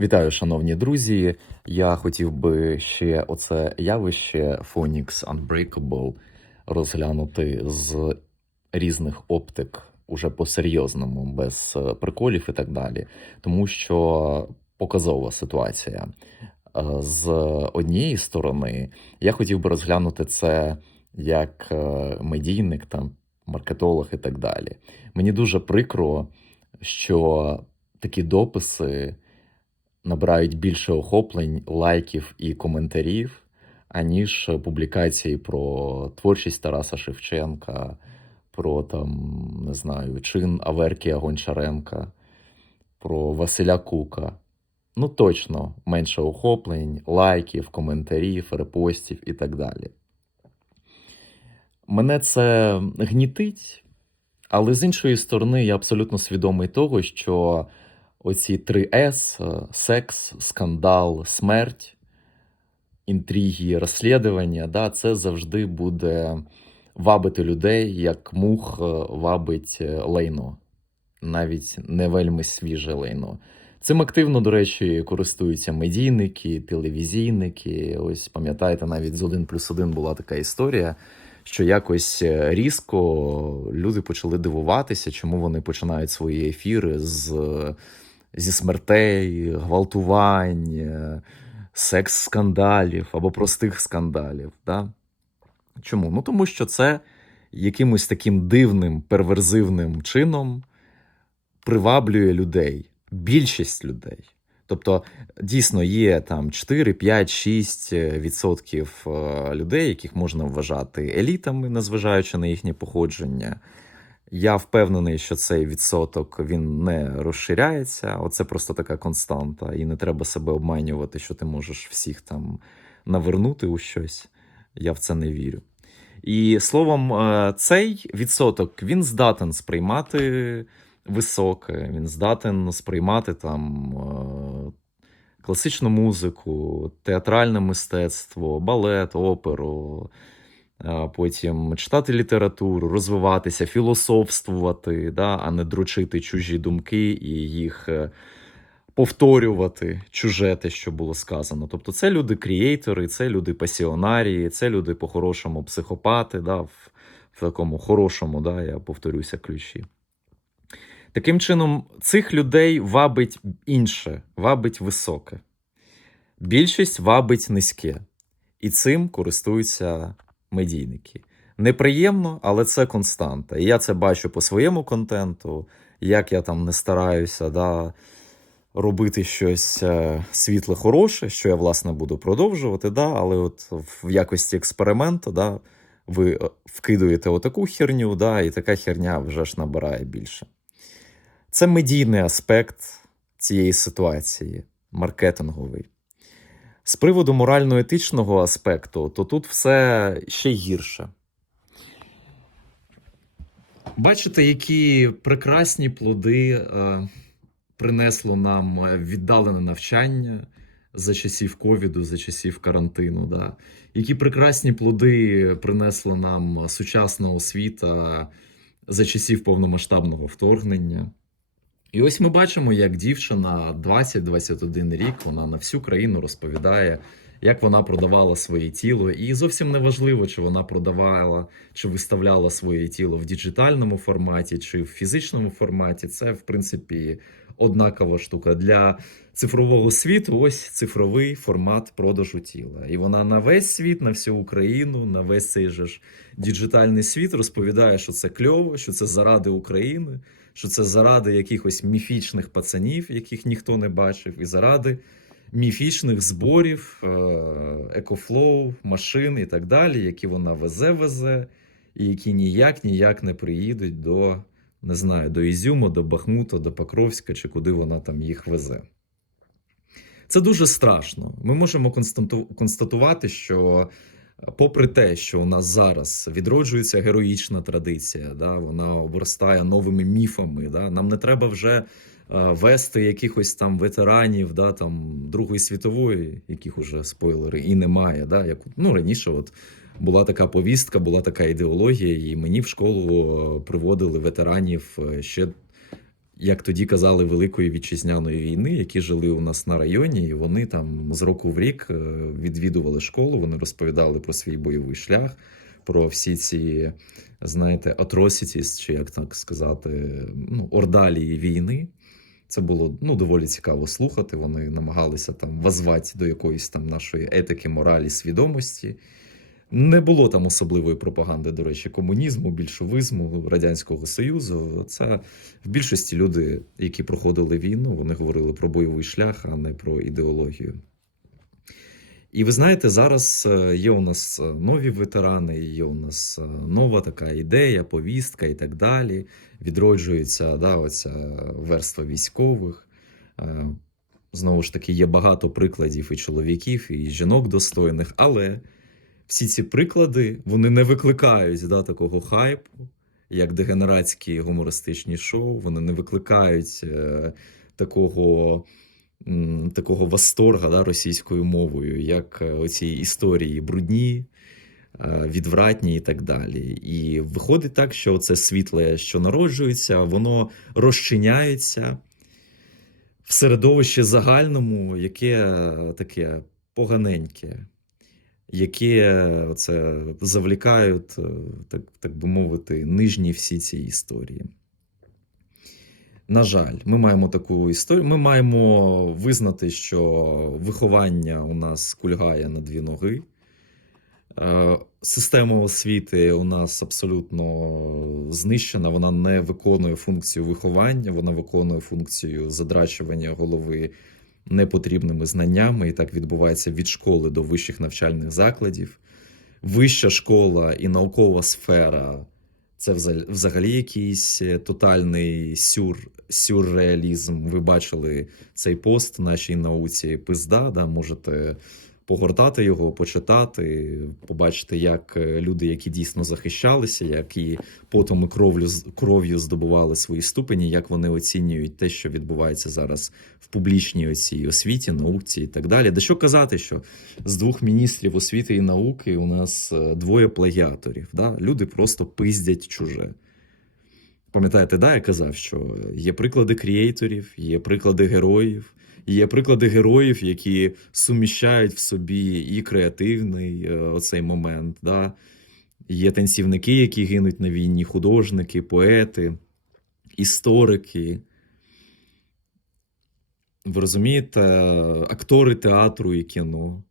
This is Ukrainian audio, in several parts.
Вітаю, шановні друзі. Я хотів би ще оце явище Phoenix Unbreakable розглянути з різних оптик, уже по-серйозному, без е, приколів і так далі. Тому що показова ситуація. Е, З однієї сторони, я хотів би розглянути це як е, медійник, там, маркетолог і так далі. Мені дуже прикро, що такі дописи набирають більше охоплень, лайків і коментарів, аніж публікації про творчість Тараса Шевченка, про там, не знаю, чин Аверкія Гончаренка, про Василя Кука. Ну, точно менше охоплень, лайків, коментарів, репостів і так далі. Мене це гнітить, але з іншої сторони, я абсолютно свідомий того, що оці три С: е, секс, скандал, смерть, інтриги, розслідування, да, це завжди буде вабити людей, як мух е, вабить е, лайно, навіть не вельми свіже лайно. Цим активно, до речі, користуються медійники, телевізійники. Ось пам'ятаєте, навіть з 1 плюс 1 була така історія, що якось різко люди почали дивуватися, чому вони починають свої ефіри з, зі смертей, гвалтувань, е, секс-скандалів або простих скандалів. Да? Чому? Ну тому що це якимось таким дивним, перверзивним чином приваблює людей, більшість людей. Тобто, дійсно є там 4, 5, 6 відсотків е, людей, яких можна вважати елітами, незважаючи на їхнє походження. Я впевнений, що цей відсоток він не розширяється. Оце просто така константа, і не треба себе обманювати, що ти можеш всіх там навернути у щось. Я в це не вірю. І словом, е, цей відсоток він здатен сприймати високе, він здатен сприймати там е, класичну музику, театральне мистецтво, балет, оперу, потім читати літературу, розвиватися, філософствувати, да, а не дручити чужі думки і їх е, повторювати чуже те, що було сказано. Тобто, це люди крієйтори, це люди пасіонарії, це люди по-хорошому психопати, да, в, в такому хорошому, да, я повторюся, ключі. Таким чином, цих людей вабить інше, вабить високе. Більшість вабить низьке. І цим користуються медійники. Неприємно, але це константа. І я це бачу по своєму контенту, як я там не стараюся да, робити щось е, світле, хороше, що я, власне, буду продовжувати. Да, Але от в якості експерименту да, ви е, вкидуєте отаку херню, да, і така херня вже ж набирає більше. Це медійний аспект цієї ситуації, маркетинговий. З приводу морально-етичного аспекту, то тут все ще гірше. Бачите, які прекрасні плоди е, принесло нам е, віддалене навчання за часів ковіду, за часів карантину. Да? Які прекрасні плоди принесла нам сучасна освіта за часів повномасштабного вторгнення. І ось ми бачимо, як дівчина 20-21 рік вона на всю країну розповідає, як вона продавала своє тіло. І зовсім не важливо, чи вона продавала чи виставляла своє тіло в діджитальному форматі, чи в фізичному форматі. Це, в принципі, однакова штука. Для цифрового світу ось цифровий формат продажу тіла. І вона на весь світ, на всю Україну, на весь цей же ж діджитальний світ розповідає, що це кльово, що це заради України що це заради якихось міфічних пацанів, яких ніхто не бачив, і заради міфічних зборів, е, екофлоу, машин і так далі, які вона везе-везе, і які ніяк ніяк не приїдуть до, не знаю, до Ізюма, до Бахмута, до Покровська чи куди вона там їх везе. Це дуже страшно. Ми можемо констатувати, що Попри те, що у нас зараз відроджується героїчна традиція, да, вона обростає новими міфами. Да, Нам не треба вже е, вести якихось там ветеранів, да, там Другої світової, яких уже спойлери, і немає. Да, як, ну, Раніше от була така повістка, була така ідеологія, і мені в школу е, приводили ветеранів е, ще як тоді казали, Великої вітчизняної війни, які жили у нас на районі, і вони там з року в рік е, відвідували школу, вони розповідали про свій бойовий шлях, про всі ці, знаєте, atrocities, чи як так сказати, ну, ордалії війни. Це було ну, доволі цікаво слухати. Вони намагалися там возвати до якоїсь там нашої етики, моралі, свідомості. Не було там особливої пропаганди, до речі, комунізму, більшовизму, Радянського Союзу. Це в більшості люди, які проходили війну, вони говорили про бойовий шлях, а не про ідеологію. І ви знаєте, зараз е, є у нас е, нові ветерани, є у нас е, нова така ідея, повістка і так далі. Відроджується да, оця верства військових. Знову ж таки, є багато прикладів і чоловіків, і жінок достойних, але всі ці приклади вони не викликають да, такого хайпу, як дегенератські гумористичні шоу. Вони не викликають е, такого, м, такого восторга да, російською мовою, як е, оці історії брудні, е, відвратні і так далі. І виходить так, що це світле, що народжується, воно розчиняється в середовищі загальному, яке е, таке поганеньке, яке це завлікають, е, так, так би мовити, нижні всі ці історії. На жаль, ми маємо таку історію. Ми маємо визнати, що виховання у нас кульгає на дві ноги. Е, Система освіти у нас абсолютно знищена. Вона не виконує функцію виховання, вона виконує функцію задрачування голови непотрібними знаннями. І так відбувається від школи до вищих навчальних закладів. Вища школа і наукова сфера це взагалі якийсь е, тотальний сюр, сюрреалізм. Ви бачили цей пост нашій науці пизда. Да? Можете погортати його, почитати, побачити, як е, люди, які дійсно захищалися, які потом і кров'ю, кров'ю здобували свої ступені, як вони оцінюють те, що відбувається зараз в публічній оцій освіті, науці і так далі. Да що казати, що з двох міністрів освіти і науки у нас е, двоє плагіаторів. Да? Люди просто пиздять чуже. Пам'ятаєте, да, я казав, що є приклади кріейторів, є приклади героїв, є приклади героїв, які суміщають в собі і креативний е, оцей момент. Да? Є танцівники, які гинуть на війні, художники, поети, історики. Ви розумієте, актори театру і кіно.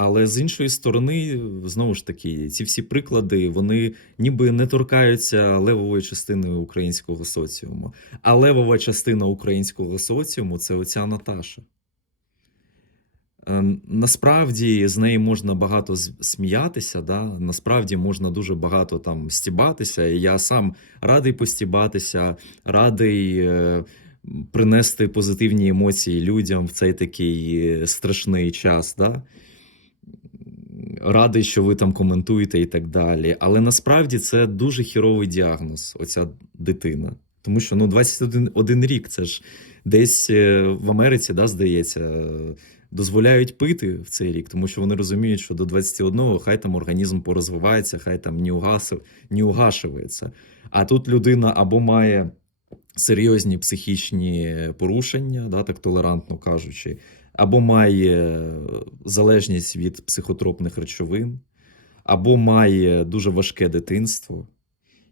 Але з іншої сторони, знову ж таки, ці всі приклади вони ніби не торкаються левової частини українського соціуму. А левова частина українського соціуму це оця Наташа. Ем, Насправді з неї можна багато сміятися, да? насправді можна дуже багато там стібатися. І я сам радий постібатися, радий е, принести позитивні емоції людям в цей такий е, страшний час. Да? Радий, що ви там коментуєте і так далі. Але насправді це дуже хіровий діагноз, оця дитина. Тому що ну 21 один рік це ж десь е, в Америці, да, здається, дозволяють пити в цей рік, тому що вони розуміють, що до 21 хай там організм порозвивається, хай там не угашується. А тут людина або має серйозні психічні порушення, да, так толерантно кажучи, або має залежність від психотропних речовин, або має дуже важке дитинство.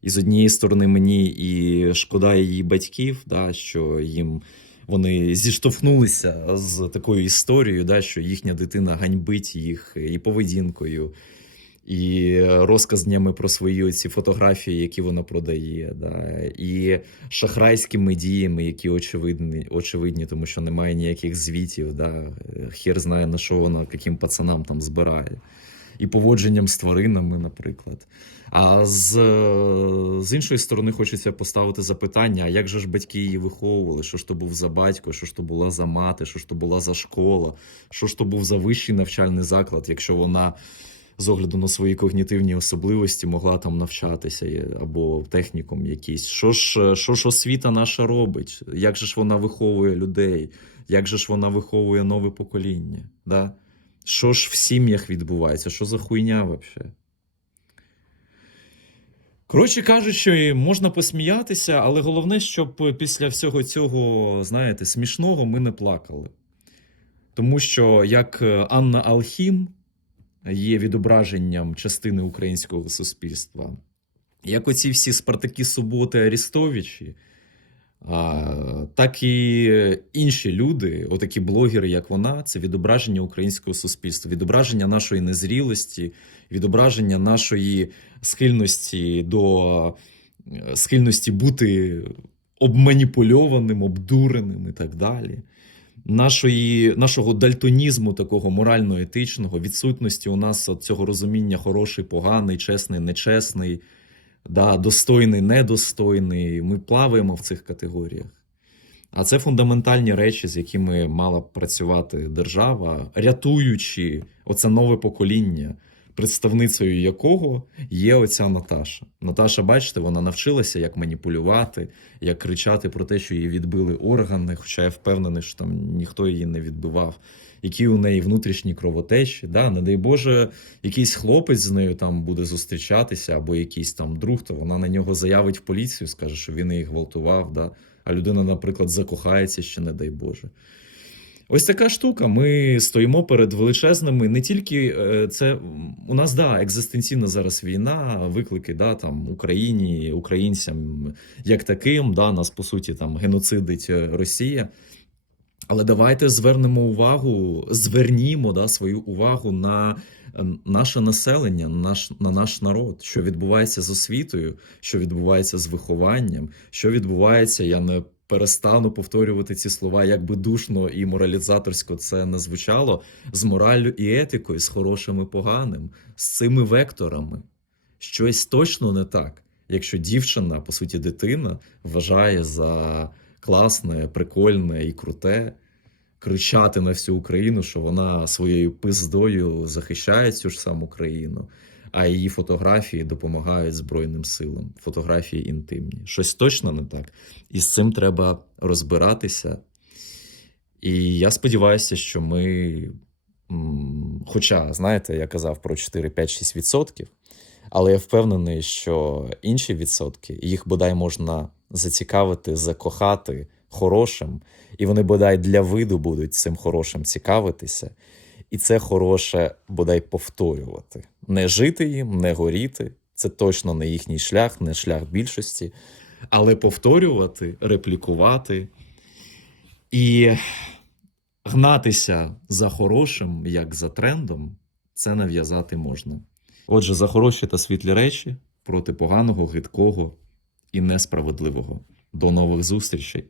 І з однієї сторони, мені і шкода її батьків, да, що їм вони зіштовхнулися з такою історією, да, що їхня дитина ганьбить їх і поведінкою, і розказнями про свої оці фотографії, які вона продає, да, і шахрайськими діями, які очевидні, очевидні, тому що немає ніяких звітів. Да, хер знає на що вона яким пацанам там збирає. І поводженням з тваринами, наприклад. А з, з іншої сторони, хочеться поставити запитання: а як же ж батьки її виховували? Що ж то був за батько, що ж то була за мати, що ж то була за школа, що ж то був за вищий навчальний заклад, якщо вона з огляду на свої когнітивні особливості могла там навчатися е, або технікум якийсь. Що ж, що ж освіта наша робить? Як же ж вона виховує людей? Як же ж вона виховує нове покоління? Да? Що ж в сім'ях відбувається? Що за хуйня взагалі? Коротше кажучи, можна посміятися, але головне, щоб після всього цього, знаєте, смішного ми не плакали. Тому що як Анна Алхім є відображенням частини українського суспільства, як оці всі Спартаки Суботи Арістовичі, так і інші люди, отакі блогери, як вона, це відображення українського суспільства, відображення нашої незрілості, відображення нашої схильності до схильності бути обманіпульованим, обдуреним і так далі. Нашої, нашого дальтонізму, такого морально-етичного, відсутності у нас от цього розуміння хороший, поганий, чесний, нечесний, да, достойний, недостойний. Ми плаваємо в цих категоріях. А це фундаментальні речі, з якими мала б працювати держава, рятуючи оце нове покоління, представницею якого є оця Наташа. Наташа, бачите, вона навчилася, як маніпулювати, як кричати про те, що її відбили органи, хоча я впевнений, що там ніхто її не відбивав. Які у неї внутрішні кровотечі, да, не дай Боже, якийсь хлопець з нею там буде зустрічатися, або якийсь там друг, то вона на нього заявить в поліцію, скаже, що він її гвалтував, да, а людина, наприклад, закохається ще, не дай Боже. Ось така штука. Ми стоїмо перед величезними. Не тільки е, це у нас да екзистенційна зараз війна, виклики да там Україні, українцям як таким, да нас по суті там геноцидить е, Росія. Але давайте звернемо увагу, звернімо да, свою увагу на наше населення, на наш, на наш народ, що відбувається з освітою, що відбувається з вихованням, що відбувається. Я не перестану повторювати ці слова, як би душно і моралізаторсько це не звучало, з мораллю і етикою, з хорошим і поганим, з цими векторами. Щось точно не так, якщо дівчина, по суті, дитина, вважає за класне, прикольне і круте кричати на всю Україну, що вона своєю пиздою захищає цю ж саму країну, а її фотографії допомагають Збройним силам. Фотографії інтимні. Щось точно не так. І з цим треба розбиратися. І я сподіваюся, що ми. Хоча, знаєте, я казав про 4-5-6%, але я впевнений, що інші відсотки їх бодай можна зацікавити, закохати хорошим, і вони бодай для виду будуть цим хорошим цікавитися, і це хороше бодай повторювати. Не жити їм, не горіти. Це точно не їхній шлях, не шлях більшості, але повторювати, реплікувати і гнатися за хорошим, як за трендом, це нав'язати можна. Отже, за хороші та світлі речі проти поганого, гидкого і несправедливого. До нових зустрічей!